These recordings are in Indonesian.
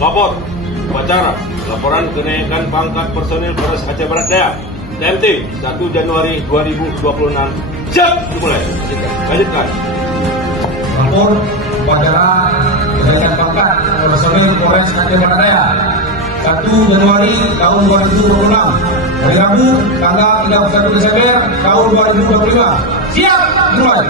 Lapor upacara laporan kenaikan pangkat personil Polres Aceh Barat Daya TMT 1 Januari 2026. Siap dimulai. Lanjutkan. Lapor upacara kenaikan pangkat personil Polres Aceh Barat Daya 1 Januari tahun 2026, hari Rabu tanggal 31 Desember tahun 2025. Siap dimulai.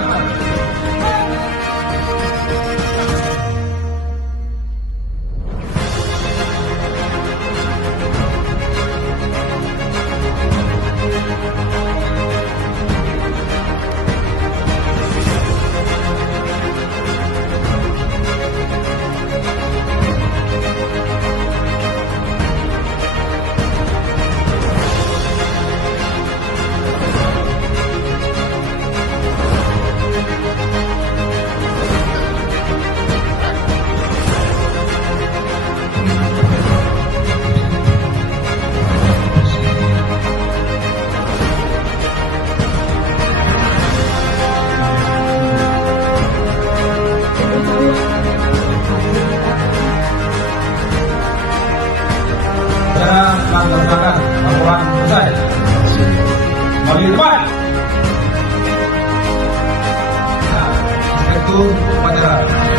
Melaksanakan laporan selesai. Mari depan. Inspektur upacara.